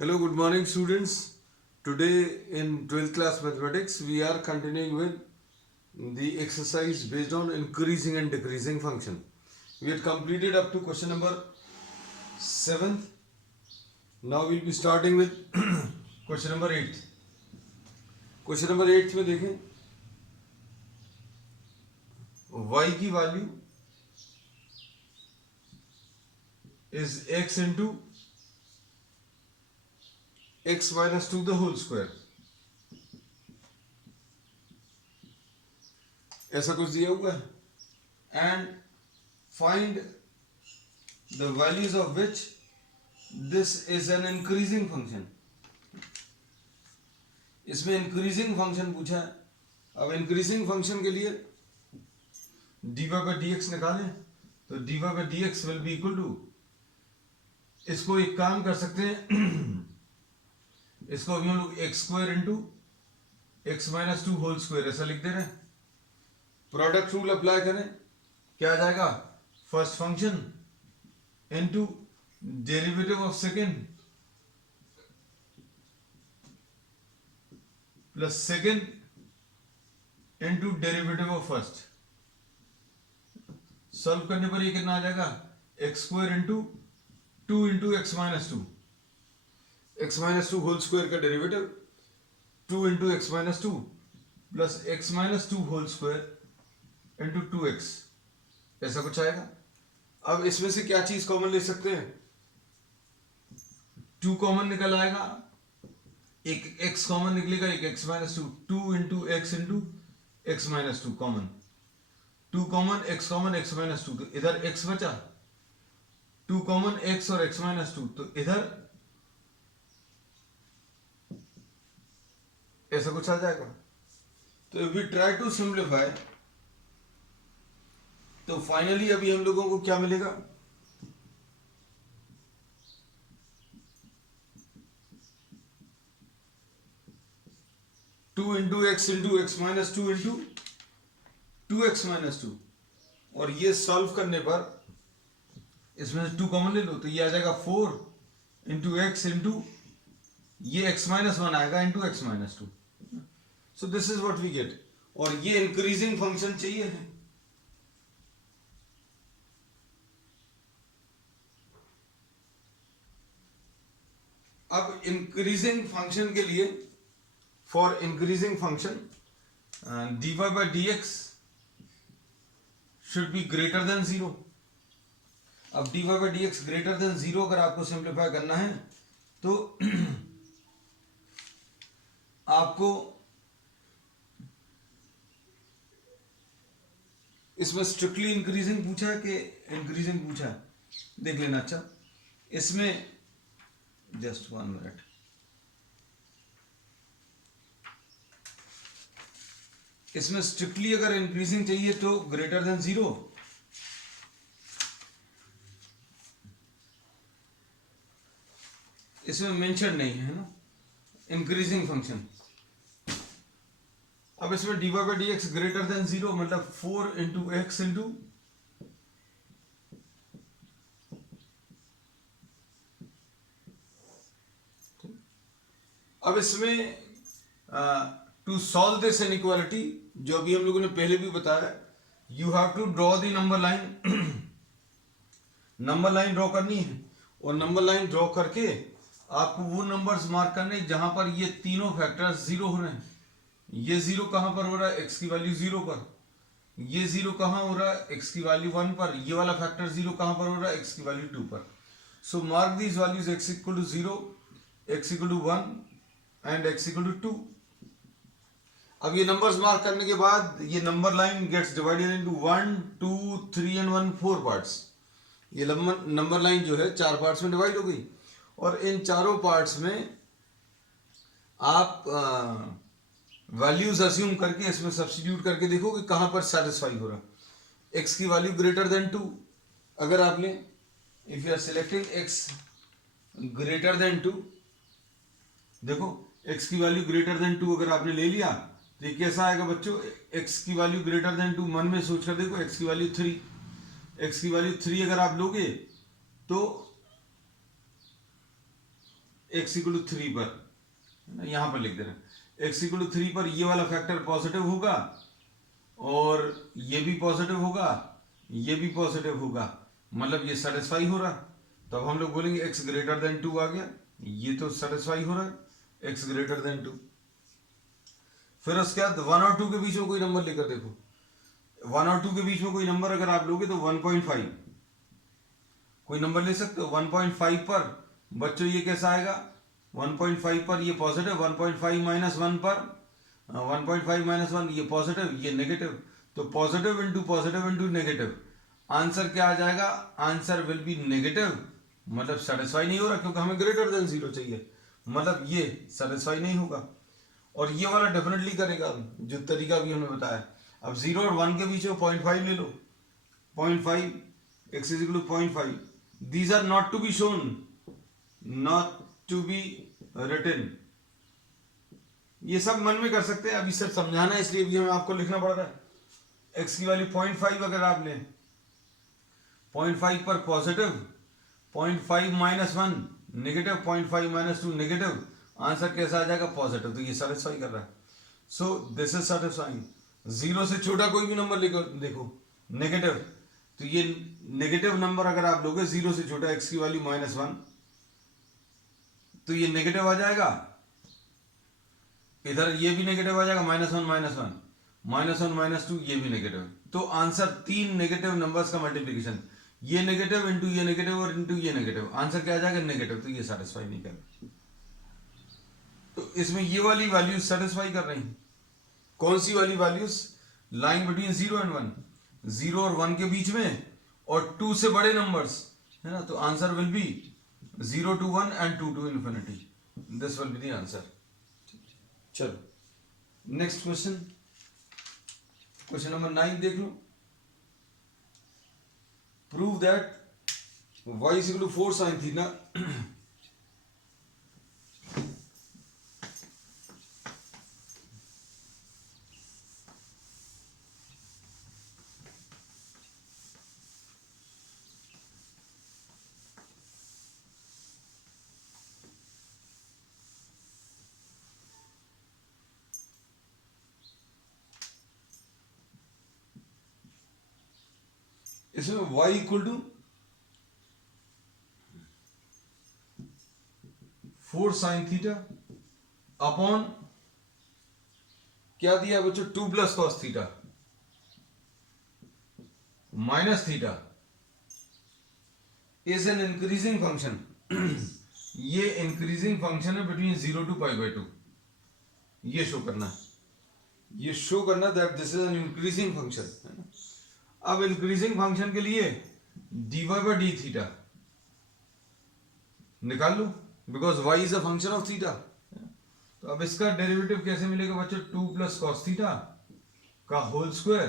Hello, good morning, students. Today in 12th class mathematics, we are continuing with the exercise based on increasing and decreasing function. We had completed up to question number 7th. Now we'll be starting with question number 8th. Question number 8th में देखें y की value is x into x minus 2 the whole square. ऐसा कुछ दिया हुआ है and find the values of which this is an increasing function. इसमें increasing function पूछा है. अब इंक्रीजिंग फंक्शन के लिए dy by dx निकालें तो dy by dx will be equal to, इसको एक काम कर सकते हैं, इसको अभी हम लोग x square into x minus 2 whole square ऐसा लिख दे रहे हैं. प्रोडक्ट रूल अप्लाई करें, क्या आ जाएगा? First function into derivative of second plus second into derivative of first. Solve करने पर ये कितना आ जाएगा? X square into 2 into x minus 2, x minus 2 whole square का derivative 2 into x minus 2 plus x minus 2 whole square into 2x, ऐसा कुछ आएगा. अब इसमें से क्या चीज कॉमन ले सकते हैं? 2 कॉमन निकल आएगा, एक x कॉमन निकलेगा, एक x minus 2, 2 into x into x minus 2 common, 2 common x minus 2, तो इधर x बचा, 2 कॉमन x और x माइनस 2, तो इधर ऐसा कुछ आ जाएगा. तो if we try to simplify, तो फाइनली अभी हम लोगों को क्या मिलेगा? Two into x minus 2 into 2x minus 2, और ये सॉल्व करने पर इसमें से 2 कॉमन ले लो तो ये आ जाएगा 4 इंटू एक्स इंटू ये x माइनस 1 आएगा into x minus 2. So this is what we get. और ये इंक्रीजिंग फंक्शन चाहिए है. अब इंक्रीजिंग फंक्शन के लिए, for increasing function dy by dx should be greater than 0. अब dy by dx greater than 0 अगर आपको सिंप्लीफाई करना है तो आपको इसमें स्ट्रिक्टली इंक्रीजिंग पूछा है कि इंक्रीजिंग पूछा है, देख लेना. अच्छा, इसमें जस्ट 1 मिनट, इसमें स्ट्रिक्टली अगर इंक्रीजिंग चाहिए तो ग्रेटर देन 0, इसमें मेंशन नहीं है ना इंक्रीजिंग फंक्शन. अब इसमें dy by dx greater than 0 मतलब 4 इंटू एक्स इंटू अब इसमें टू सॉल्व दिस इनइक्वालिटी, जो अभी हम लोगों ने पहले भी बताया, you have to draw the number line. Number line draw करनी है और नंबर लाइन ड्रॉ करके आपको वो नंबर्स मार्क करने जहां पर ये तीनों फैक्टर्स 0 हो रहे हैं. ये 0 कहां पर हो रहा है? x की वैल्यू 0 पर. ये 0 कहां हो रहा है? x की वैल्यू 1 पर. ये वाला फैक्टर 0 कहां पर हो रहा है? x की वैल्यू 2 पर. So mark these values x equal to 0, x equal to 1 and x equal to 2. अब ये नंबर्स मार्क करने के बाद ये number line gets divided into 1, 2, 3 and 1 4 parts. ये नंबर लाइन जो है 4 पार्ट्स में डिवाइड हो गई, और इन चारों पार्ट्स में आप वैल्यूज अस्यूम करके इसमें सब्स्टिट्यूट करके देखो कि कहां पर सेटिस्फाई हो रहा. x की वैल्यू ग्रेटर देन 2 अगर आपने, if you are selecting x greater than 2, देखो x की वैल्यू ग्रेटर देन 2 अगर आपने ले लिया तो ये कैसा आएगा बच्चों? x की वैल्यू ग्रेटर देन 2, मन में सोच कर देखो, x की वैल्यू 3, x की वैल्यू 3 अगर आप लोगे तो एक्स इक्वल टू 3 पर, यहां पर लिख दे रहे हैं एक्स इक्वल टू 3 पर ये वाला फैक्टर पॉजिटिव होगा और ये भी पॉजिटिव होगा, ये भी पॉजिटिव होगा, मतलब ये सेटिस्फाई हो रहा है। तो अब हम लोग बोलेंगे एक्स ग्रेटर देन 2 आ गया, ये तो सेटिस्फाई हो रहा है, एक्स ग्रेटर देन 2। फिर उसके बाद 1 और 2 के बीच में कोई नंबर लेकर देखो, 1 और 2 के बीच में कोई नंबर अगर आप लोगे तो 1.5 कोई नंबर ले सकते हो। 1.5 पर बच्चों ये कैसा आएगा, 1.5 पर ये पॉजिटिव, 1.5 माइनस 1 पर 1.5 माइनस 1 ये पॉजिटिव, ये नेगेटिव, तो पॉजिटिव इंटू नेगेटिव, आंसर क्या आ जाएगा, आंसर विल बी नेगेटिव, मतलब सेटिस्फाई नहीं हो रहा क्योंकि हमें ग्रेटर देन 0 चाहिए, मतलब ये सेटिस्फाई नहीं होगा। और ये वाला डेफिनेटली करेगा, जो तरीका भी हमने बताया। अब 0 और 1 के बीच में 0.5 ले लो, 0.5 x is equal to 0.5, these are not to be shown, not to be written, ये सब मन में कर सकते हैं, अभी सिर्फ समझाना है इसलिए भी हमें आपको लिखना पड़ रहा है। x की वैल्यू 0.5 अगर आप लें, 0.5 पर positive, 0.5 minus 1 negative, 0.5 minus 2 negative, answer कैसा आ जाएगा, पॉजिटिव, तो ये सेटिस्फाई कर रहा है। सो दिस इज सेटिस्फाइंग। 0 से छोटा कोई भी नंबर लेकर देखो नेगेटिव, तो ये नेगेटिव नंबर अगर आप लोगे 0 से छोटा, x की वैल्यू -1, तो ये नेगेटिव आ जाएगा, इधर ये भी नेगेटिव आ जाएगा, -1 -1 -2 ये भी नेगेटिव। तो आंसर 3 नेगेटिव नंबर्स का मल्टीप्लिकेशन, ये नेगेटिव इंटू ये नेगेटिव और इंटू ये नेगेटिव, आंसर क्या आ जाएगा, नेगेटिव, तो ये सेटिस्फाई नहीं कर रहा। तो इसमें ये वाली वैल्यूज सेटिस्फाई कर रही हैं। कौन सी वाली वैल्यूज, लाइन बिटवीन 0 एंड 1, 0 और 1 के बीच में और 2 से बड़े नंबर्स, है ना, तो answer will be 0 to 1 and 2 to infinity, this will be the answer. चलो नेक्स्ट क्वेश्चन, क्वेश्चन नंबर 9 देख लो। Prove that y is equal to 4 sin theta इसमें y equal to 4 sin theta upon क्या दिया बच्चों, 2 plus cos theta minus theta is an increasing function. ये increasing function है between 0 to π/2, ये show करना है, ये शो करना that this is an increasing function. अब इंक्रीजिंग फंक्शन के लिए dy/d थीटा निकाल लो, because y is a function of theta. तो अब इसका डेरिवेटिव कैसे मिलेगा बच्चों, 2 प्लस कॉस थीटा का whole square,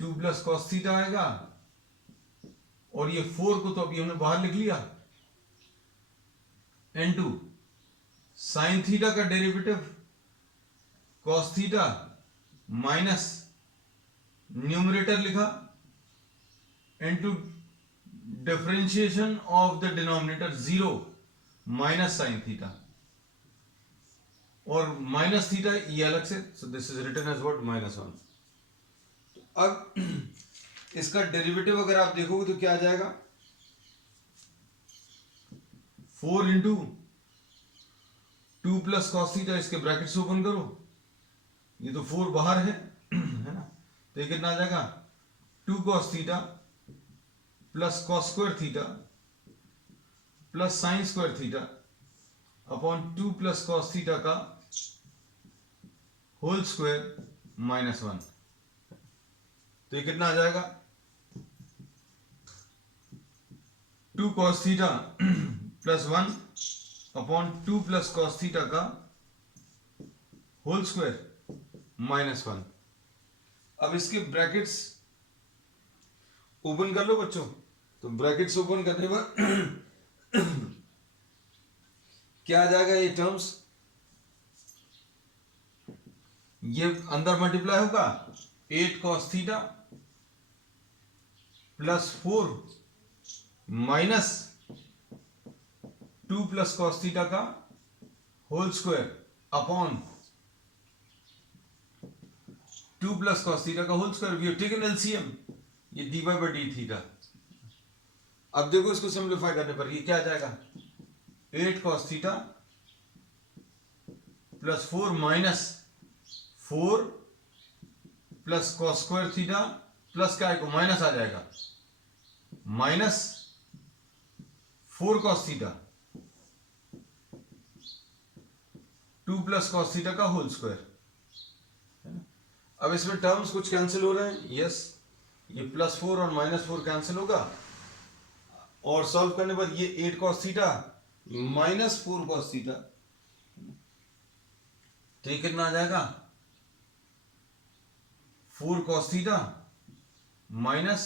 2 plus cos theta आएगा, और ये 4 को तो अभी हमने बाहर लिख लिया, इनटू साइन थीटा का derivative cos theta minus numerator लिखा into differentiation of the denominator 0 minus sine theta, और माइनस थीटा ये अलग से, so this is written as what, -1। अब इसका डेरिवेटिव अगर आप देखोगे तो क्या आ जाएगा, 4 इंटू 2 प्लस कॉस थीटा, इसके ब्रैकेट्स ओपन करो, ये तो 4 बाहर है ना, तो ये कितना आ जाएगा, 2 cos theta plus cos square theta plus sine square theta upon 2 plus cos theta का होल स्क्वायर -1, तो ये कितना आ जाएगा, 2 cos theta plus 1 upon 2 plus cos theta का होल स्क्वायर -1। अब इसके ब्रैकेट्स ओपन कर लो बच्चों, तो ब्रैकेट्स ओपन करने पर क्या आ जाएगा, ये टर्म्स ये अंदर मल्टीप्लाई होगा, 8 cos theta plus 4 minus 2 plus cos theta का whole square upon 2 plus cos theta का whole square, we have taken LCM, ये dy बाई डी थीटा। अब देखो इसको सिंप्लीफाई करने पर ये क्या आ जाएगा, 8 cos theta plus 4 minus 4 plus cos square theta plus क्या है, माइनस आ जाएगा, minus 4 cos theta 2 plus cos theta का होल स्क्वायर। अब इसमें टर्म्स कुछ कैंसिल हो रहे हैं, यस, ये प्लस 4 और माइनस 4 कैंसिल होगा, और सॉल्व करने पर ये 8 cos theta minus 4 cos theta, तो ये कितना आ जाएगा, 4 cos theta minus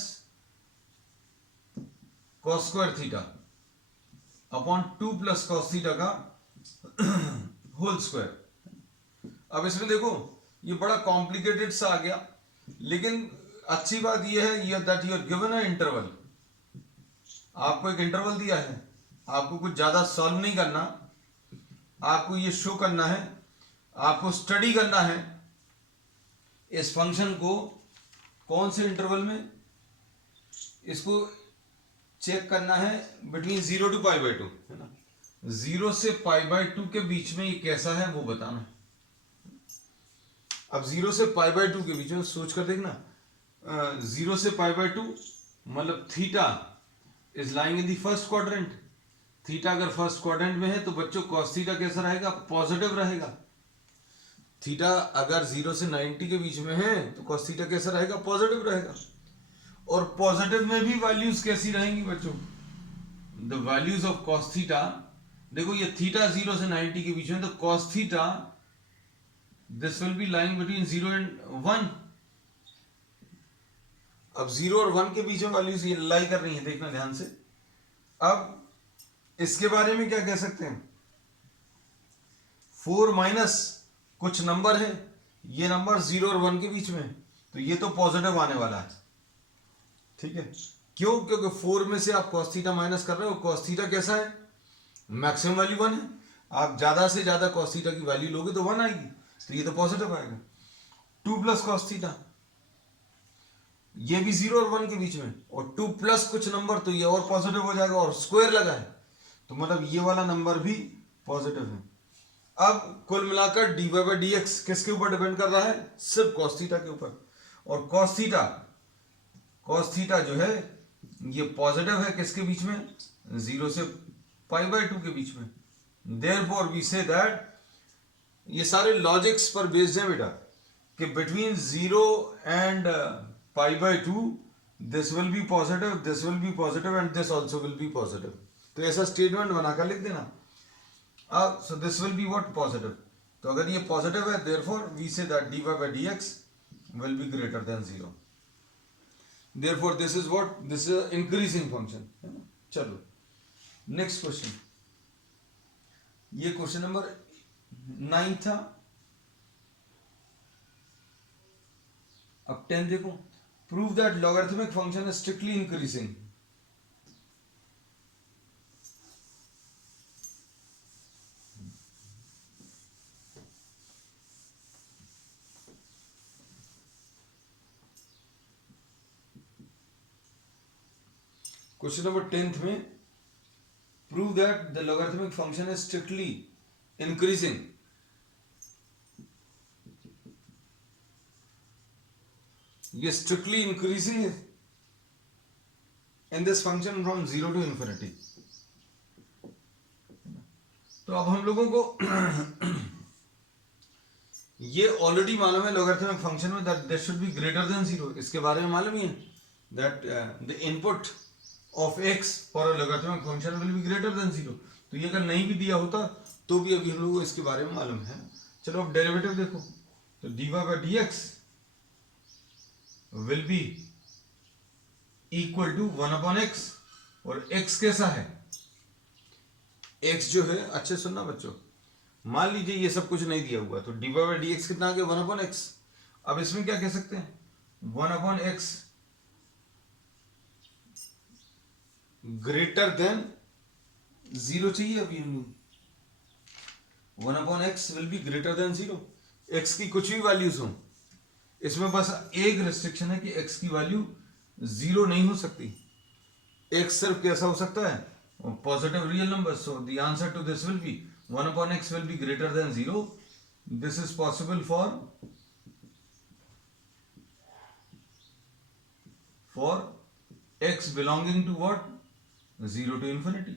cos square theta upon 2 plus cos theta का होल स्क्वायर। अब इसमें देखो ये बड़ा कॉम्प्लिकेटेड सा आ गया, लेकिन अच्छी बात ये है ये that you are given a interval, आपको एक इंटरवल दिया है, आपको कुछ ज्यादा सॉल्व नहीं करना, आपको ये शो करना है, आपको स्टडी करना है इस फंक्शन को कौन से इंटरवल में, इसको चेक करना है बिटवीन 0 टू पाई बाई 2, है ना, 0 से पाई बाई 2 के बीच में ये कैसा है वो बताना है। अब 0 से पाई बाई 2 के बीच में सोच कर देखना, 0 से पाई बाई 2 मतलब theta is lying in the first quadrant, theta अगर फर्स्ट क्वाड्रेंट में है तो बच्चों कॉस थीटा कैसा रहेगा, पॉजिटिव रहेगा। थीटा अगर 0 से 90 के बीच में है तो कॉस थीटा कैसा रहेगा, पॉजिटिव रहेगा। और पॉजिटिव में भी वैल्यूज कैसी रहेंगी बच्चों, the values of cos theta, देखो ये थीटा 0 से 90 के बीच में, तो cos theta this will B lying between 0 and 1। अब 0 और 1 के बीच में वैल्यूज ये लाई कर रही है, देखना ध्यान से। अब इसके बारे में क्या कह सकते हैं, 4 माइनस कुछ नंबर है, ये नंबर 0 और 1 के बीच में, तो ये तो पॉजिटिव आने वाला है, ठीक है। क्यों, क्योंकि 4 में से आप cos थीटा माइनस कर रहे हो, cos थीटा कैसा है, मैक्सिमम वैल्यू 1 है, आप ज्यादा से ज्यादा cos थीटा की वैल्यू लोगे तो 1 आएगी, तो ये तो पॉजिटिव आएगा। 2 प्लस cos थीटा, ये भी 0 और 1 के बीच में, और 2 प्लस कुछ नंबर, तो ये और पॉजिटिव हो जाएगा, और स्क्वायर लगा है तो मतलब ये वाला नंबर भी पॉजिटिव है। अब कुल मिलाकर dy बाई डी एक्स किसके ऊपर डिपेंड कर रहा है, सिर्फ cos थीटा के ऊपर, और cos थीटा जो है ये पॉजिटिव है किसके बीच में, 0 से पाई बाई 2 के बीच में। देयरफॉर वी से दैट, ये सारे लॉजिक्स पर बेस्ड है बेटा, कि between 0 and pi by 2 this will be positive, this will be positive and this also will be positive. तो ऐसा स्टेटमेंट बनाकर लिख देना। अब so this will be what, positive. तो अगर ये पॉजिटिव है, therefore we say that dy by d x will be greater than 0। Therefore, this is what, this is an increasing function, है ना। चलो नेक्स्ट क्वेश्चन, ये क्वेश्चन नंबर 9 था। अब 10 देखो, prove that logarithmic function is strictly increasing. Question number 10th में, prove that the logarithmic function is strictly increasing. ये strictly increasing है in this function from 0 to infinity. तो अब हम लोगों को ये ऑलरेडी मालूम है लॉगरिथमिक फंक्शन में that this should be greater than 0, इसके बारे में मालूम ही है that the input of x for a logarithmic function will be greater than 0। तो ये अगर नहीं भी दिया होता तो भी अभी हम लोगों को इसके बारे में मालूम है। चलो अब डेरिवेटिव देखो, तो dy by d x will be equal to 1 upon x, और x कैसा है, x जो है, अच्छे सुनना बच्चों, मान लीजिए ये सब कुछ नहीं दिया हुआ, तो dy बाई डी एक्स कितना आ गया, 1 अपॉन x। अब इसमें क्या कह सकते हैं, 1 upon x greater than zero चाहिए अभी हम लोग। 1/x will be greater than zero. x की कुछ भी वैल्यूज हो, इसमें बस एक रिस्ट्रिक्शन है कि x की वैल्यू जीरो नहीं हो सकती। x सिर्फ कैसा हो सकता है, positive real number. So the answer to this will be 1/x will be greater than zero. This is possible for x belonging to what, zero to infinity.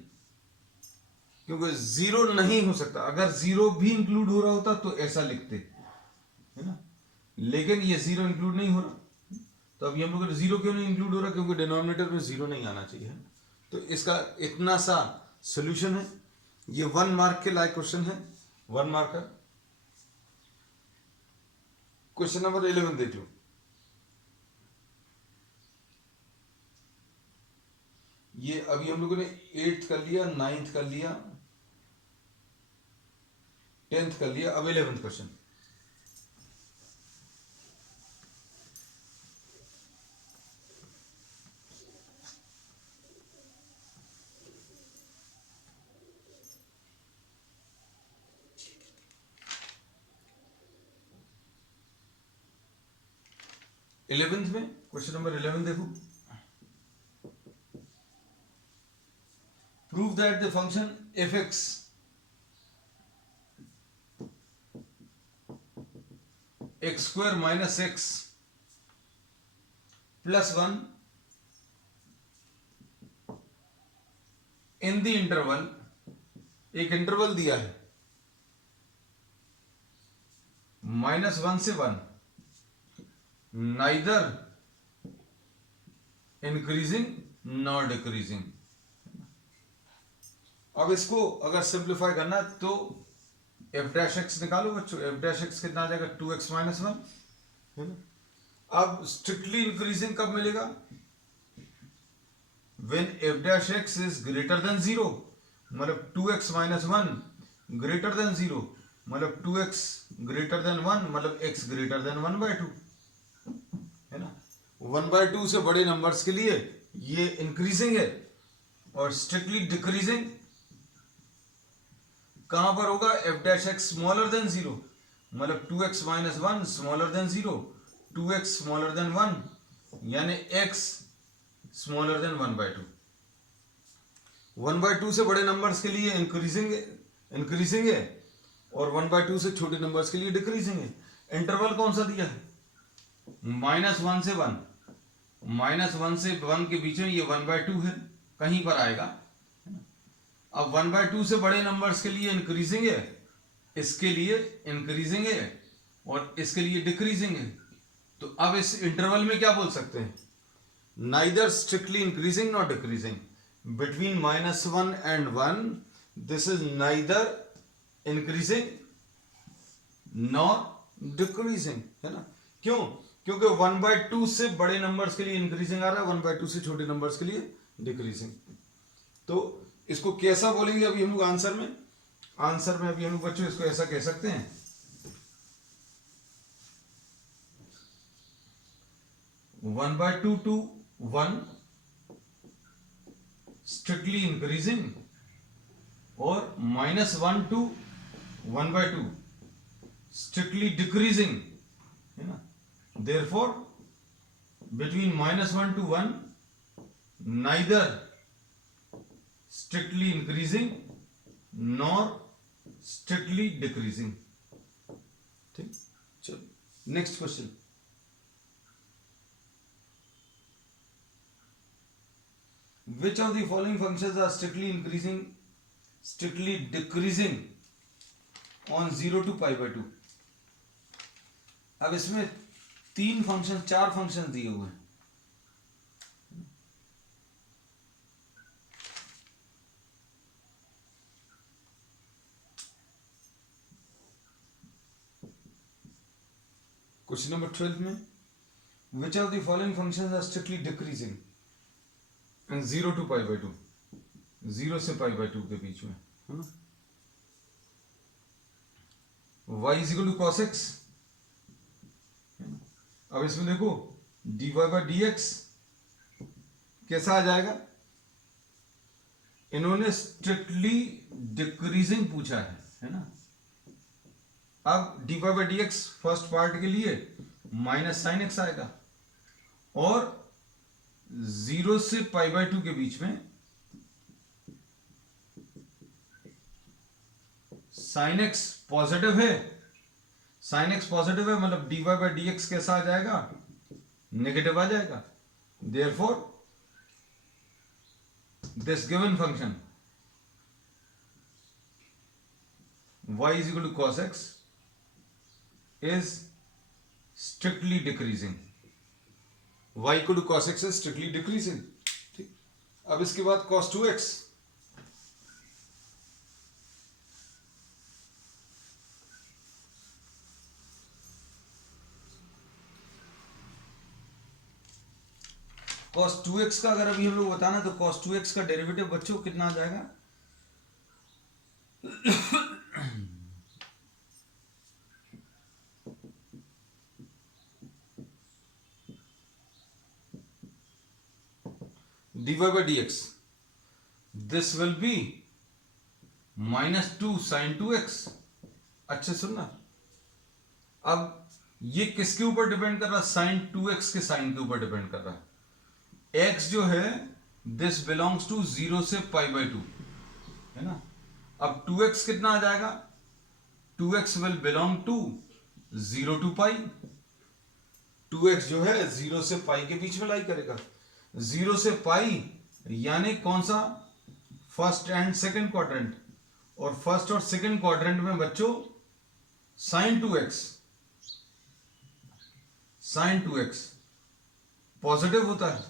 क्योंकि जीरो नहीं हो सकता, अगर जीरो भी इंक्लूड हो रहा होता तो ऐसा लिखते, है ना, लेकिन ये जीरो इंक्लूड नहीं हो रहा। तो अभी हम लोग जीरो क्यों नहीं इंक्लूड हो रहा, क्योंकि डिनोमिनेटर में जीरो नहीं आना चाहिए। तो इसका इतना सा सोल्यूशन है। ये 1 मार्क के लायक क्वेश्चन है, 1 मार्क का। क्वेश्चन नंबर 11 देख लो। ये अभी हम लोगों ने 8th कर लिया, 9th कर लिया, 10th कर लिया, अब 11th क्वेश्चन। इलेवेंथ में क्वेश्चन नंबर 11 देखो। Prove that the function f x x square minus x plus 1 in the interval, एक इंटरवल दिया है -1 से 1, नाइदर इंक्रीजिंग नॉर डिक्रीजिंग। अब इसको अगर सिंप्लीफाई करना है तो एफ डैश एक्स निकालो बच्चों। एफ डैश एक्स कितना आ जाएगा, 2x माइनस 1, है ना। अब स्ट्रिक्टली इंक्रीजिंग कब मिलेगा, when F dash x is greater than zero, मतलब 2x minus 1 greater than zero, मतलब 2x ग्रेटर देन 1, मतलब x ग्रेटर देन 1/2, है ना। 1/2 से बड़े नंबर्स के लिए ये इंक्रीजिंग है, और स्ट्रिक्टली डिक्रीजिंग कहां पर होगा, F dash x smaller than zero, मतलब 2x minus 1 smaller than zero, 2x smaller than 1, यानी x स्मॉलर देन 1/2। 1/2 से बड़े नंबर्स के लिए इंक्रीजिंग है, और 1/2 से छोटे नंबर्स के लिए डिक्रीजिंग है। इंटरवल कौन सा दिया है, -1 से 1, -1 से 1 के बीच में ये 1/2 है, कहीं पर आएगा। अब 1/2 से बड़े नंबर्स के लिए इंक्रीजिंग है, इसके लिए इंक्रीजिंग है, और इसके लिए डिक्रीजिंग है। तो अब इस इंटरवल में क्या बोल सकते हैं, neither strictly increasing not decreasing, between -1 and 1 this is neither increasing nor decreasing, है ना। क्यों, क्योंकि 1/2 से बड़े नंबर्स के लिए इंक्रीजिंग आ रहा है, 1/2 से छोटे नंबर्स के लिए डिक्रीजिंग। तो इसको कैसा बोलेंगे अभी हम लोग आंसर में अभी हम लोग बच्चों इसको ऐसा कह सकते हैं, 1/2 to 1 स्ट्रिक्टली इंक्रीजिंग, और -1 to 1/2 स्ट्रिक्टली डिक्रीजिंग, है ना। Therefore between -1 to 1 neither strictly increasing nor strictly decreasing. ठीक, चलो next question. Which of the following functions are strictly increasing, strictly decreasing on 0 to π/2? अब इसमें 4 फंक्शन दिए हुए हैं। क्वेश्चन नंबर 12 में, which of the following functions are strictly decreasing and 0 to π/2, 0 से π/2 के बीच में, है ना। y is equal to cos x, अब इसमें देखो dy by dx कैसा आ जाएगा, इन्होंने स्ट्रिक्टली डिक्रीजिंग पूछा है ना। अब d y by d x first part के लिए माइनस साइन एक्स आएगा, और 0 से पाई बाय 2 के बीच में साइन एक्स पॉजिटिव है, साइन एक्स पॉजिटिव है मतलब d y by d x कैसा आ जाएगा, नेगेटिव आ जाएगा। Therefore this given function y is equal to cos x is strictly decreasing, y equal to cos x is strictly decreasing। ठीक, अब इसके बाद cos 2x, cos 2x का अगर अभी हम लोग बताना तो cos 2x का डेरिवेटिव बच्चों कितना आ जाएगा, dy by dx this will be -2 sin 2x। अच्छे सुनना, अब ये किसके ऊपर डिपेंड कर रहा है, sin 2x के साइन के ऊपर डिपेंड कर रहा है। x जो है दिस बिलोंग्स टू 0 से पाई बाय 2 है ना। अब 2x कितना आ जाएगा, 2x will belong to 0 to pi, 2x जो है 0 से पाई के बीच में लाई करेगा। 0 से पाई यानी कौन सा, फर्स्ट एंड सेकंड क्वाड्रेंट, और फर्स्ट और सेकंड क्वाड्रेंट में बच्चों sign 2x, sign 2x positive होता है,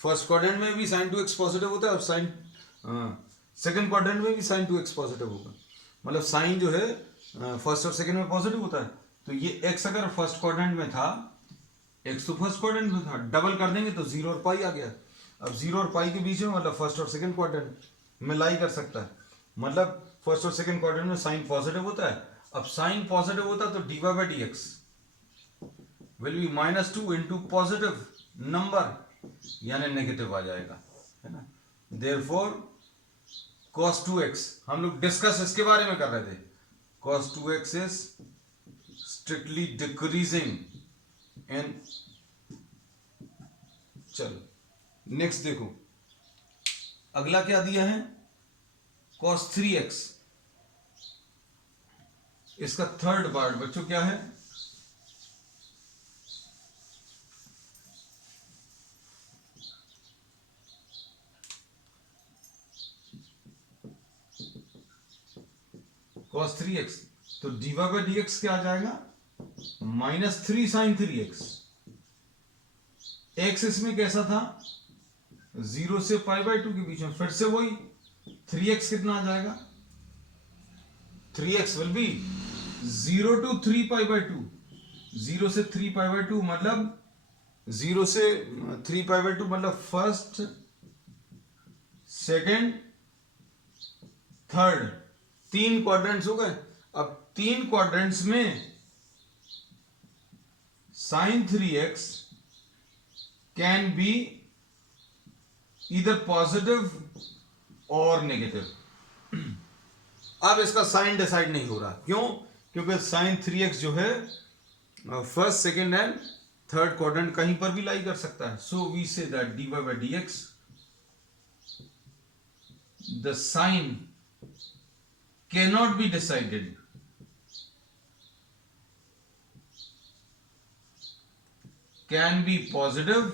फर्स्ट क्वाड्रेंट में भी साइन 2x पॉजिटिव होता है, और साइन सेकंड क्वाड्रेंट में भी साइन 2x पॉजिटिव होगा, मतलब साइन जो है फर्स्ट और सेकंड में पॉजिटिव होता है। तो ये x अगर फर्स्ट क्वाड्रेंट में था, x तो फर्स्ट क्वाड्रेंट में था, डबल कर देंगे तो 0 और पाई आ गया। अब 0 और पाई के बीच में मतलब फर्स्ट और सेकंड क्वाड्रेंट में लाई कर सकता है, मतलब फर्स्ट और सेकंड क्वाड्रेंट में साइन पॉजिटिव होता है। अब साइन पॉजिटिव होता है तो d y by d x will be -2 into positive number यानी नेगेटिव आ जाएगा, है ना। देयरफॉर cos 2x, हम लोग डिस्कस इसके बारे में कर रहे थे, cos 2x is strictly decreasing and, चलो नेक्स्ट देखो अगला क्या दिया है, cos 3x, इसका थर्ड पार्ट बच्चों क्या है, cos 3x, तो dy बाई डी एक्स क्या आ जाएगा, -3 sin 3x। x इसमें कैसा था, 0 से पाई बाय 2 के बीच में, फिर से वही 3x कितना आ जाएगा, 3x will be 0 to 3 pi by 2, 0 से 3 पाई बाय 2 मतलब 0 से 3 पाई बाय 2 मतलब फर्स्ट सेकंड थर्ड, 3 क्वाड्रेंट्स हो गए। अब 3 क्वाड्रेंट्स में sin 3x कैन बी इधर पॉजिटिव और नेगेटिव। अब इसका साइन डिसाइड नहीं हो रहा, क्यों, क्योंकि sin 3x जो है first second and third quadrant कहीं पर भी लाई कर सकता है। So we say that dy by dx the sign cannot be decided, can be positive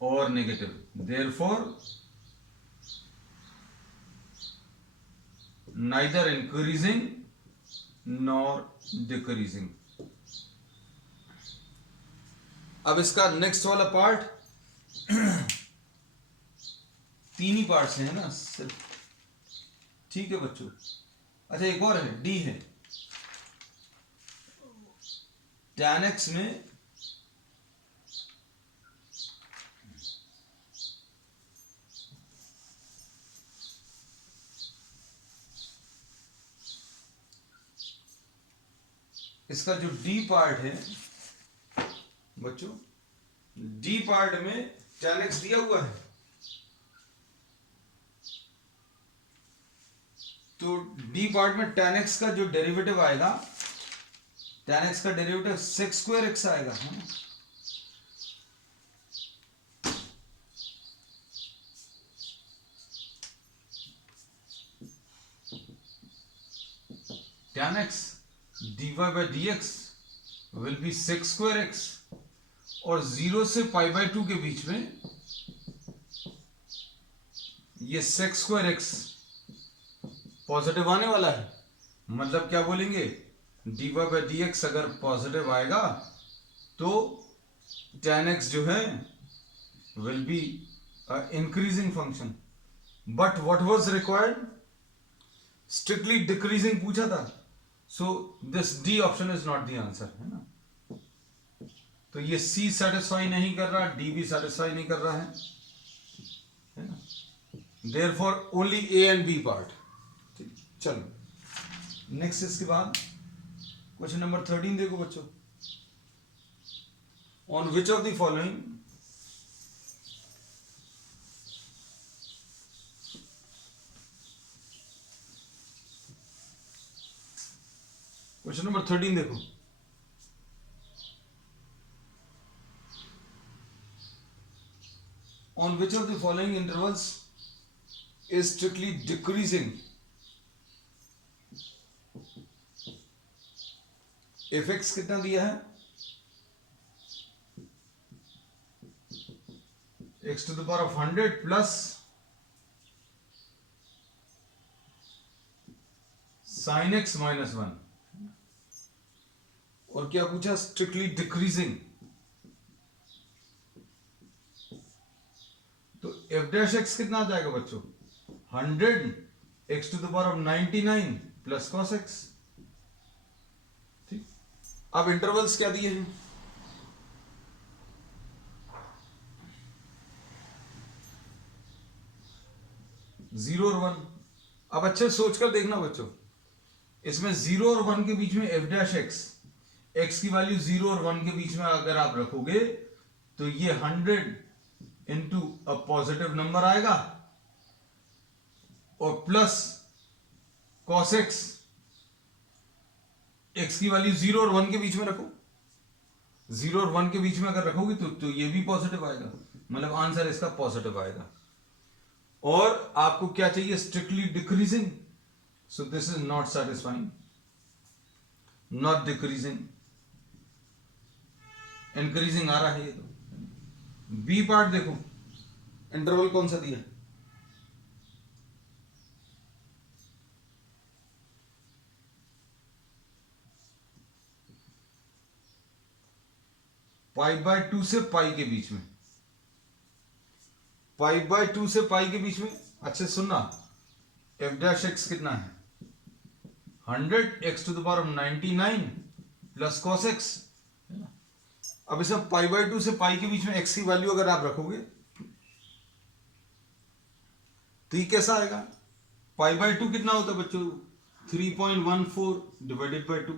or negative, therefore neither increasing nor decreasing। अब इसका नेक्स्ट वाला पार्ट, 3 ही पार्ट से है ना सिर्फ, ठीक है बच्चों। अच्छा एक और है, डी है, tan x में इसका जो डी पार्ट है बच्चों, डी पार्ट में tan x दिया हुआ है, तो डी पार्ट में tan x का जो डेरिवेटिव आएगा, tan x का डेरिवेटिव sec स्क्वायर x आएगा, है ना। tan x dy by dx will be sec square x, और 0 से पाई बाय 2 के बीच में ये sec स्क्वायर x पॉजिटिव आने वाला है। मतलब क्या बोलेंगे, dy by dx अगर पॉजिटिव आएगा तो tan x जो है will be increasing function. But what was required, strictly decreasing पूछा था, so this D option is not the answer, है ना। तो ये सी सेटिस्फाई नहीं कर रहा, डी भी सेटिस्फाई नहीं कर रहा है ना। Therefore only a and b part. ठीक, चलो नेक्स्ट इसके बाद क्वेश्चन नंबर 13 देखो बच्चों। On which of the following question number 13 देखो। On which of the following intervals is strictly decreasing? f x कितना दिया है, x to the power of 100 plus sin x minus 1, और क्या पूछा, स्ट्रिक्टली डिक्रीजिंग। तो f डैश x कितना आ जाएगा बच्चों, 100 x to the power of 99 plus cos x। ठीक, अब इंटरवल्स क्या दिए हैं, 0 और 1। अब अच्छे सोचकर देखना बच्चों, इसमें 0 और 1 के बीच में f डैश x की वैल्यू 0 और 1 के बीच में अगर आप रखोगे तो ये 100 इंटू अ पॉजिटिव नंबर आएगा, और प्लस cos x, x की वैल्यू 0 और 1 के बीच में रखो, 0 और 1 के बीच में अगर रखोगे तो ये भी पॉजिटिव आएगा, मतलब आंसर इसका पॉजिटिव आएगा। और आपको क्या चाहिए, strictly decreasing, so this is not satisfying, not decreasing, increasing आ रहा है ये तो। बी पार्ट देखो, इंटरवल कौन सा दिया, पाई बाय 2 से पाई के बीच में, पाई बाय 2 से पाई के बीच में। अच्छे सुनना, f डैश x कितना है, 100 x to the power of 99 plus cos x। अब इसे पाई बाय 2 से पाई के बीच में x की वैल्यू अगर आप रखोगे तो ये कैसा आएगा, पाई बाय 2 कितना होता है बच्चों, 3.14 डिवाइडेड बाय 2,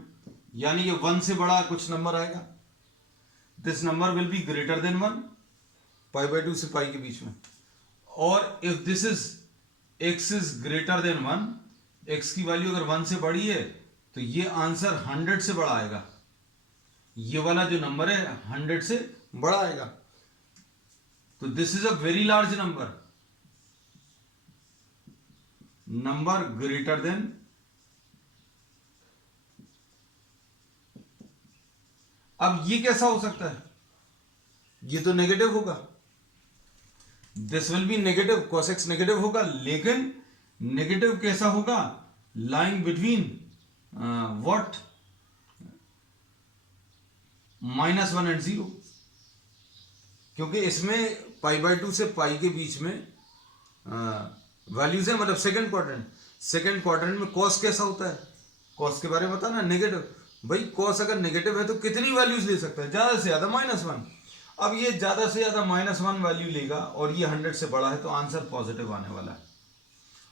यानी ये 1 से बड़ा कुछ नंबर आएगा। This number will be greater then 1, pi by 2 से पाई के बीच में। और if this is x is greater than 1, x की वैल्यू अगर 1 से बड़ी है तो ये आंसर 100 से बड़ा आएगा, ये वाला जो नंबर है 100 से बड़ा आएगा। तो this is a very large number, number greater than, अब ये कैसा हो सकता है, ये तो नेगेटिव होगा, this will B negative, cos x negative होगा, लेकिन नेगेटिव कैसा होगा, लाइंग बिटवीन व्हाट, -1 एंड 0, क्योंकि इसमें पाई बाय 2 से पाई के बीच में वैल्यूज है, मतलब सेकंड क्वाड्रेंट में cos कैसा होता है, cos के बारे में बताना, नेगेटिव। भाई cos अगर नेगेटिव है तो कितनी वैल्यूज ले सकता है, ज्यादा से ज्यादा -1। अब ये ज्यादा से ज्यादा -1 वैल्यू लेगा और ये 100 से बड़ा है तो आंसर पॉजिटिव आने वाला है।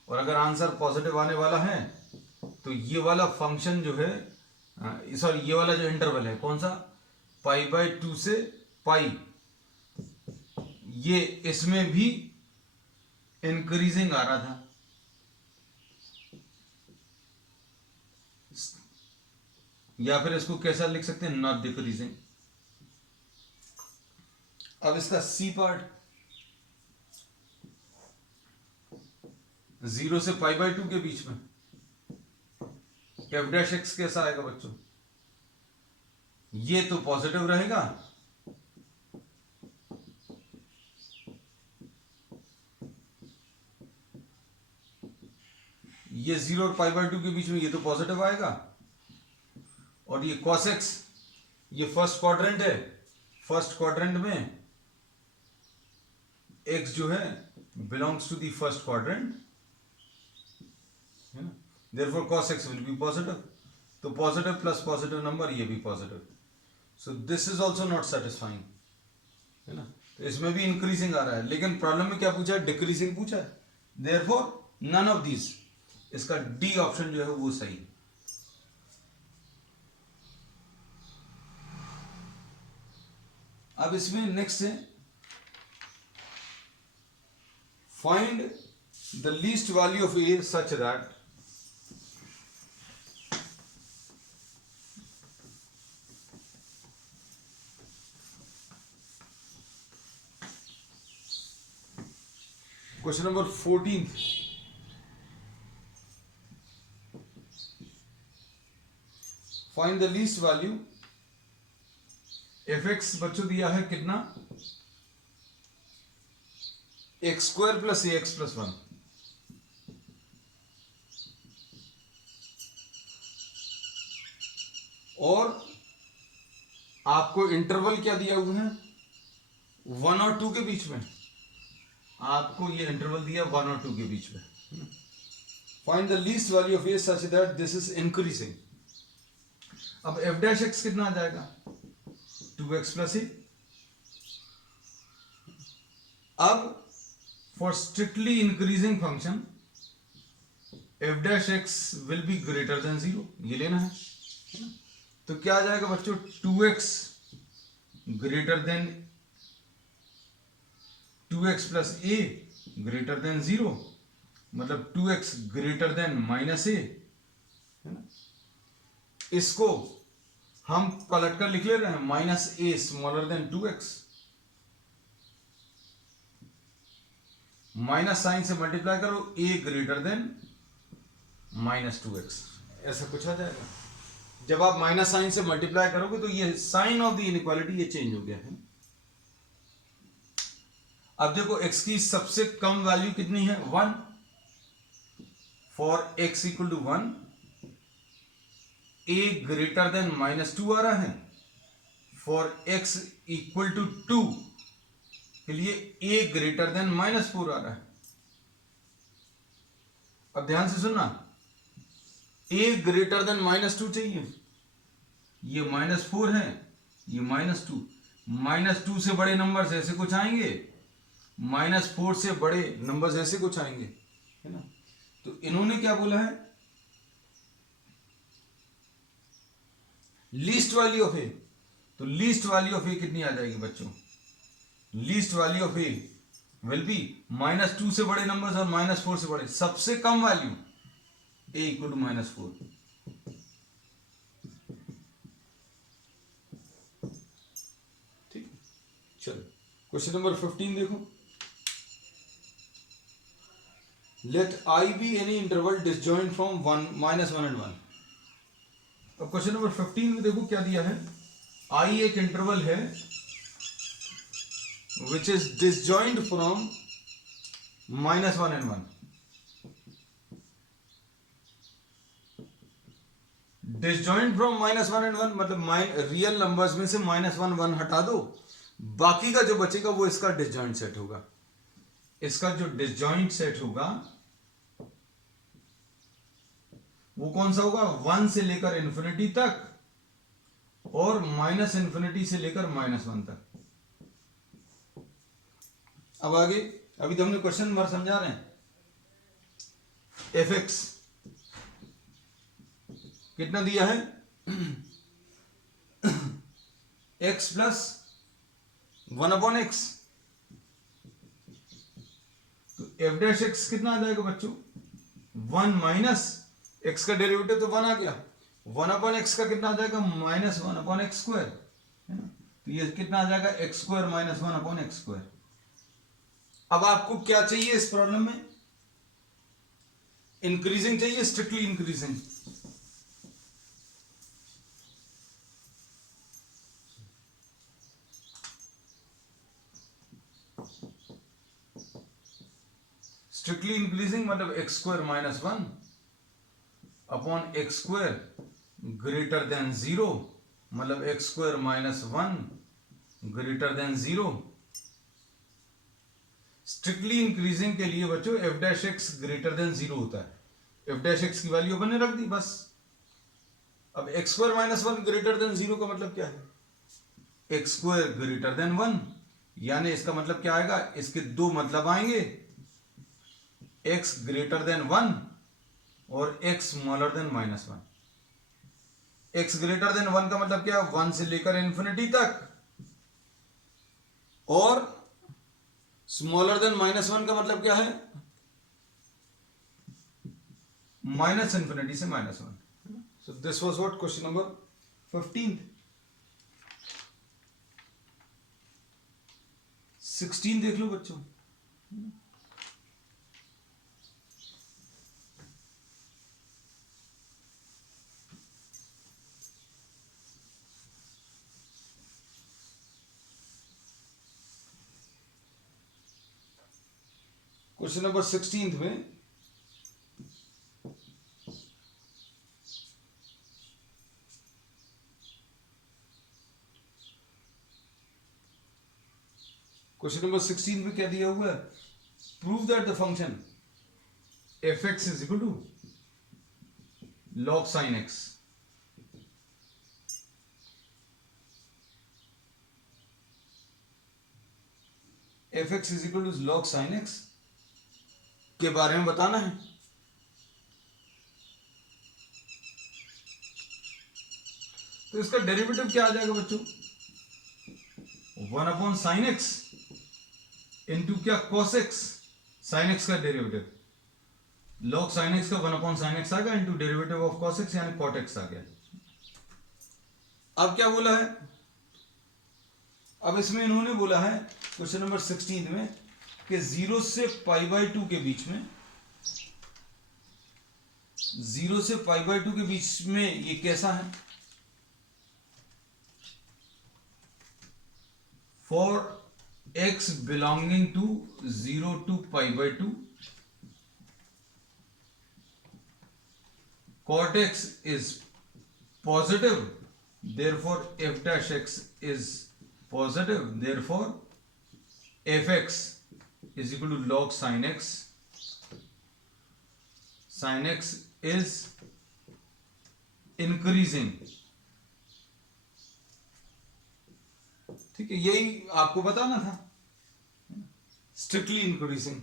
और अगर आंसर पॉजिटिव आने वाला है तो ये वाला फंक्शन जो है, सॉरी ये वाला जो इंटरवल है कौन सा, पाई बाय 2 से पाई, ये इसमें भी इंक्रीजिंग आ रहा था, या फिर इसको कैसा लिख सकते हैं, नॉट डिक्रीजिंग। अब इसका सी पार्ट, 0 से π/2 के बीच में f' कैसा आएगा बच्चों, ये तो पॉजिटिव रहेगा, ये 0 और π/2 के बीच में ये तो पॉजिटिव आएगा, और ये cos x, ये फर्स्ट क्वाड्रेंट है, फर्स्ट क्वाड्रेंट में x जो है belongs to the first quadrant, है ना, therefore cos x will be positive, तो पॉजिटिव प्लस पॉजिटिव नंबर, ये भी positive, so this is also not satisfying, है ना, तो इसमें भी इंक्रीजिंग आ रहा है, लेकिन प्रॉब्लम में क्या पूछा है, डिक्रीजिंग पूछा है, therefore none of these, इसका डी ऑप्शन जो है वो सही है। अब इसमें नेक्स्ट है, find the least value of A such that question number 14, find the least value F x बच्चों दिया है कितना, x² + ax + 1, और आपको इंटरवल क्या दिया हुआ है, 1 और 2 के बीच में, आपको ये इंटरवल दिया 1 और 2 के बीच में। Find the least value of A such that this is increasing. अब f' कितना आ जाएगा, 2x + a। अब for strictly increasing function f' will be greater than 0, ये लेना है, तो क्या आ जाएगा बच्चों, 2x greater than 2x + a greater than 0, मतलब 2x ग्रेटर देन -a, है ना, इसको हम पलट कर लिख ले रहे हैं, -a smaller than 2x, minus sine से मल्टीप्लाई करो, a ग्रेटर देन -2x, ऐसा कुछ आ जाएगा। जब आप माइनस साइन से मल्टीप्लाई करोगे तो ये साइन ऑफ द इनइक्वालिटी ये चेंज हो गया है। अब देखो x की सबसे कम वैल्यू कितनी है, 1, for x = 1 a greater than -2 आ रहा है, फॉर x = 2 के लिए a ग्रेटर देन -4 आ रहा है। अब ध्यान से सुनना, a ग्रेटर देन -2 चाहिए, ये -4 है, ये -2, -2 से बड़े नंबर्स ऐसे कुछ आएंगे, -4 से बड़े नंबर्स ऐसे कुछ आएंगे, है ना, तो इन्होंने क्या बोला है, लीस्ट वैल्यू ऑफ ए, तो लीस्ट वैल्यू ऑफ ए कितनी आ जाएगी बच्चों, least value of A will be -2 से बड़े नंबर्स और -4 से बड़े, सबसे कम वैल्यू a = -4। ठीक, चलो क्वेश्चन नंबर 15 देखो, late I be any interval disjoint from -1 and 1। अब क्वेश्चन नंबर 15 में देखो क्या दिया है, I एक इंटरवल है which is disjoint from -1 and 1। Disjoint from -1 and 1 मतलब रियल नंबर्स में से -1 1 हटा दो, बाकी का जो बचेगा वो इसका डिसजॉइंट सेट होगा। इसका जो डिसजॉइंट सेट होगा वो कौन सा होगा, 1 से लेकर इंफिनिटी तक और -∞ से लेकर -1 तक। अब आगे, अभी तो हमने क्वेश्चन नंबर समझा रहे हैं, f(x) कितना दिया है, x + 1/x, तो f' कितना आ जाएगा बच्चों, 1 - x का डेरिवेटिव तो 1 आ गया, वन अपॉन एक्स का कितना आ जाएगा, minus one upon x square, है ना। तो ये कितना आ जाएगा, x square minus one upon x square. अब आपको क्या चाहिए इस प्रॉब्लम में, इंक्रीजिंग चाहिए, स्ट्रिक्टली इंक्रीजिंग। स्ट्रिक्टली इंक्रीजिंग मतलब x square minus one upon x square greater than zero, मतलब x square minus one greater than zero. Strictly increasing के लिए बच्चों f dash x greater than zero होता है, f dash x की value अपन ने रख दी बस। अब x square minus one greater than zero का मतलब क्या है, x square greater then one, यानी इसका मतलब क्या आएगा, इसके दो मतलब आएंगे, एक्स ग्रेटर देन वन और x smaller than minus one. X greater then one का मतलब क्या है, वन से लेकर इंफिनिटी तक, और स्मॉलर देन माइनस वन का मतलब क्या है, माइनस इंफिनिटी से minus one. So this was what question number 15। 16 देख लो बच्चों। क्वेश्चन नंबर 16 में क्या दिया हुआ है, prove that the function f x is equal to log sin x। F x is equal to log sin x के बारे में बताना है। तो इसका डेरिवेटिव क्या आ जाएगा बच्चों, one upon sine x into क्या कॉस एक्स, साइन एक्स का डेरिवेटिव, लॉग साइन एक्स का वन अपॉन साइन एक्स आ गया into derivative of cos x यानी कॉट एक्स आ गया। अब क्या बोला है, अब इसमें इन्होंने बोला है क्वेश्चन नंबर 16 में कि 0 से पाई बाई 2 के बीच में, 0 से पाई बाई 2 के बीच में ये कैसा है, for x belonging to 0 to pi by 2 cot x is positive, therefore f dash x is positive, therefore fx is equal to log sin x, sin x is increasing। ठीक है, यही आपको बताना था, स्ट्रिक्टली इंक्रीजिंग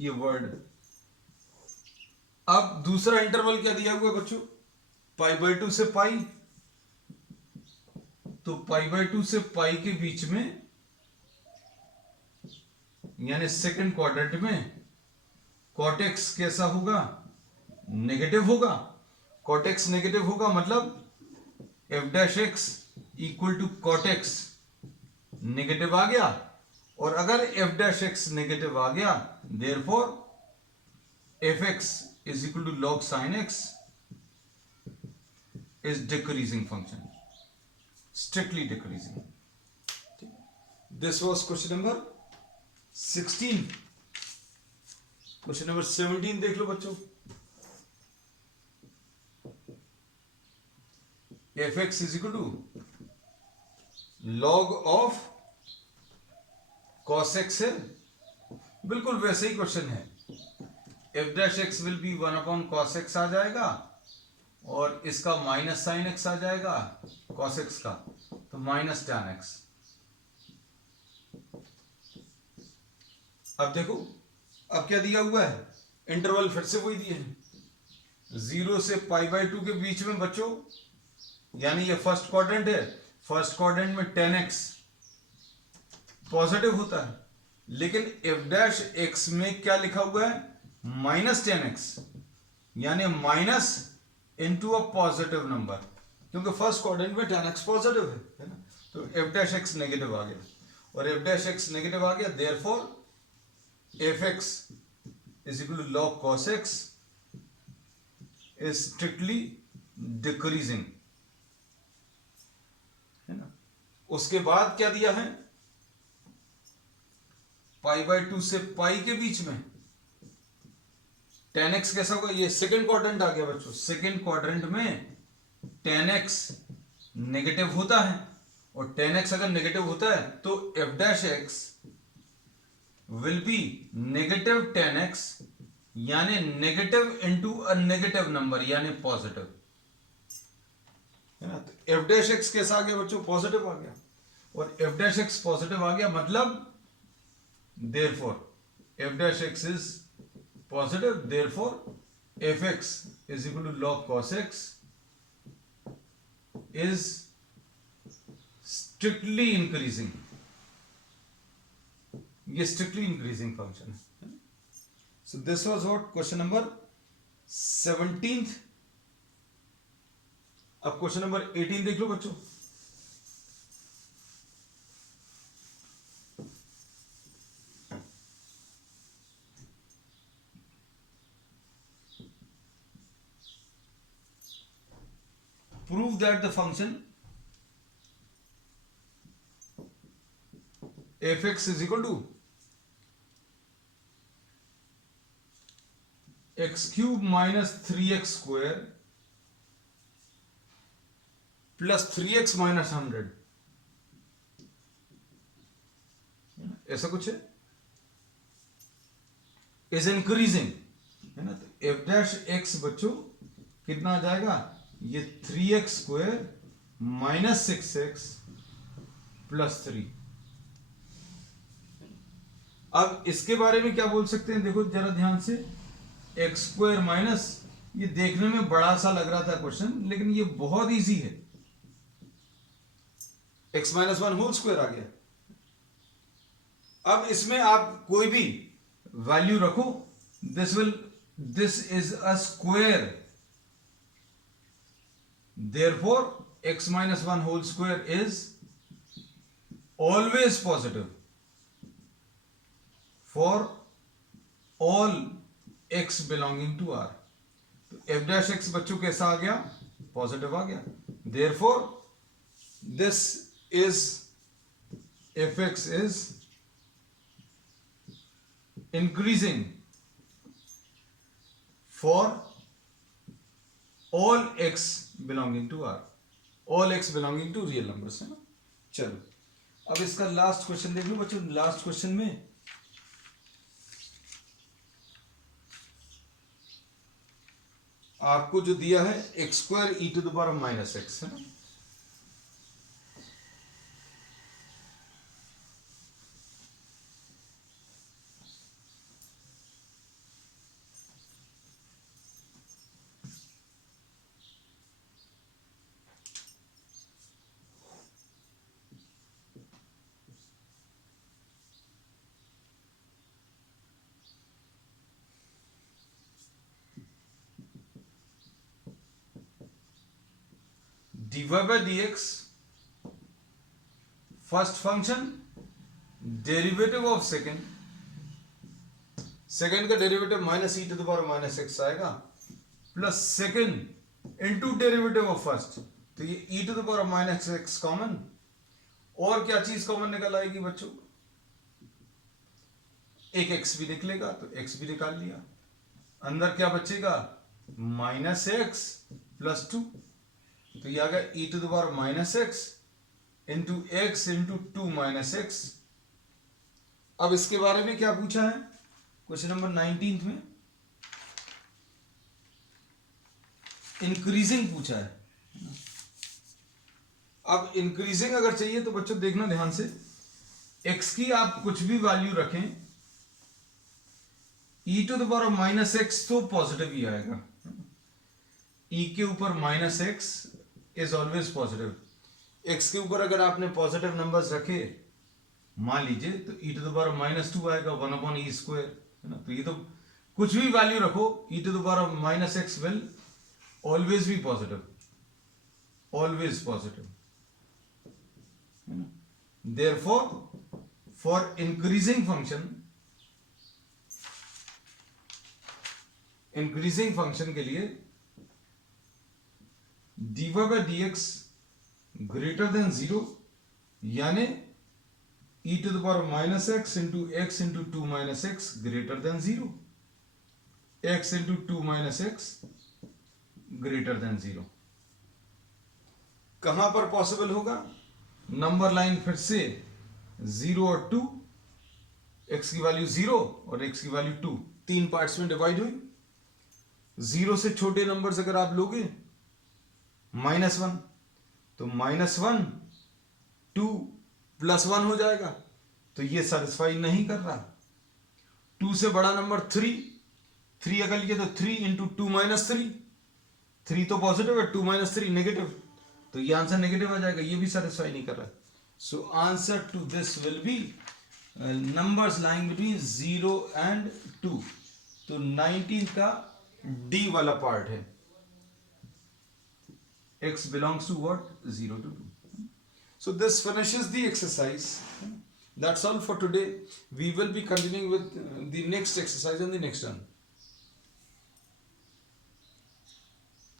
ये word. अब दूसरा interval क्या दिया हुआ है बच्चों, पाई बाई 2 से पाई, तो पाई बाई 2 से पाई के बीच में यानी सेकंड क्वाड्रेंट में कॉट एक्स कैसा होगा, नेगेटिव होगा। कॉट एक्स नेगेटिव होगा मतलब f dash x equal to cot x negative आ गया, और अगर एफ डैश एक्स नेगेटिव आ गया therefore f x is equal to log sine x is decreasing function, strictly decreasing. This was question number 16। Question number 17 देख लो बच्चों, f x is equal to log of cos x है, बिल्कुल वैसे ही question है, f dash x will B one upon cos x आ जाएगा और इसका माइनस साइन x आ जाएगा cos x का, तो माइनस tan x। अब देखो अब क्या दिया हुआ है, इंटरवल फिर से वही दिए हैं, 0 से पाई बाई 2 के बीच में बच्चों, यानी ये फर्स्ट क्वाड्रेंट है, फर्स्ट क्वाड्रेंट में tan x पॉजिटिव होता है, लेकिन एफ डैश एक्स में क्या लिखा हुआ है, माइनस tan x, यानी minus into a positive number, क्योंकि फर्स्ट क्वाड्रेंट में tan x पॉजिटिव है ना, तो f डैश x नेगेटिव आ गया, और f डैश x नेगेटिव आ गया, therefore f(x) is equal to log cos x is strictly decreasing, है ना। उसके बाद क्या दिया है, π/2 से पाई के बीच में tan x कैसा होगा, ये सेकंड क्वाड्रेंट आ गया बच्चों, सेकंड क्वाड्रेंट में tan x नेगेटिव होता है, और tan x अगर नेगेटिव होता है तो f dash x will be negative tan x, यानी negative into a negative number यानी पॉजिटिव, है ना। तो f डैश x कैसा आ गया बच्चों, पॉजिटिव आ गया, और f डैश x पॉजिटिव आ गया मतलब therefore f dash x is positive, therefore f(x) is equal to log cos x is strictly increasing, ये strictly increasing function है। So this was what question number 17th। अब question number 18 देख लो बच्चों। Prove that the function f(x) is equal to x cube minus 3x square plus 3x minus 100, ऐसा कुछ है, is increasing, है ना। तो f डैश x बच्चों कितना आ जाएगा, ये 3x square minus 6x plus 3। अब इसके बारे में क्या बोल सकते हैं, देखो जरा ध्यान से, x स्क्वायर माइनस, ये देखने में बड़ा सा लग रहा था क्वेश्चन, लेकिन ये बहुत इजी है, x माइनस 1 होल स्क्वायर आ गया। अब इसमें आप कोई भी वैल्यू रखो, this is a square, therefore x minus 1 whole square is always positive for all x belonging to R। तो f dash x बच्चों कैसा आ गया, पॉजिटिव आ गया, therefore this is f(x) is increasing for all x belonging to R, all x belonging to real numbers, है ना। चलो अब इसका लास्ट क्वेश्चन देख लो बच्चों। लास्ट क्वेश्चन में आपको जो दिया है x square e to the power minus x, है ना। dy by dx first function, derivative of second, second का derivative minus e to the power minus x आएगा, plus second into derivative of first, तो ये e to the power minus x common, और क्या चीज common निकल आएगी बच्चों, एक x भी निकलेगा तो x भी निकाल लिया, अंदर क्या बचेगा, माइनस x प्लस 2, तो ये आ गया e to the power minus x into x into 2 minus x. अब इसके बारे में क्या पूछा है क्वेश्चन नंबर 19 में, इंक्रीजिंग पूछा है। अब इंक्रीजिंग अगर चाहिए तो बच्चों देखना ध्यान से, x की आप कुछ भी वैल्यू रखें, e to the power minus x तो पॉजिटिव ही आएगा, e के ऊपर minus x is always positive. x के ऊपर अगर आपने पॉजिटिव नंबर्स रखे, मान लीजिए, तो e to the power minus 2 आएगा 1/e स्क्वायर, है ना। तो ये तो कुछ भी वैल्यू रखो, e to the power minus x will always be positive, always positive. Therefore, for increasing function के लिए dy by dx greater than 0, यानी e to the power minus x into 2 minus x greater than 0, x into 2 minus x greater than 0. कहां पर possible होगा? Number line फिर से 0 और 2, x की वैल्यू 0 और x की वैल्यू 2, तीन पार्ट्स में डिवाइड हुई. 0 से छोटे नंबर्स अगर आप लोगे -1, तो -1 2 + 1 हो जाएगा, तो ये सेटिस्फाई नहीं कर रहा. 2 से बड़ा नंबर 3 अगर लिए तो 3 into 2 minus 3, 3 तो पॉजिटिव है, 2 minus 3 नेगेटिव, तो ये आंसर नेगेटिव आ जाएगा, ये भी सेटिस्फाई नहीं कर रहा. So answer to this will be numbers lying between 0 and 2. तो 19 का डी वाला पार्ट है. x belongs to what? 0 to 2. So this finishes the exercise. That's all for today. We will be continuing with the next exercise in the next one.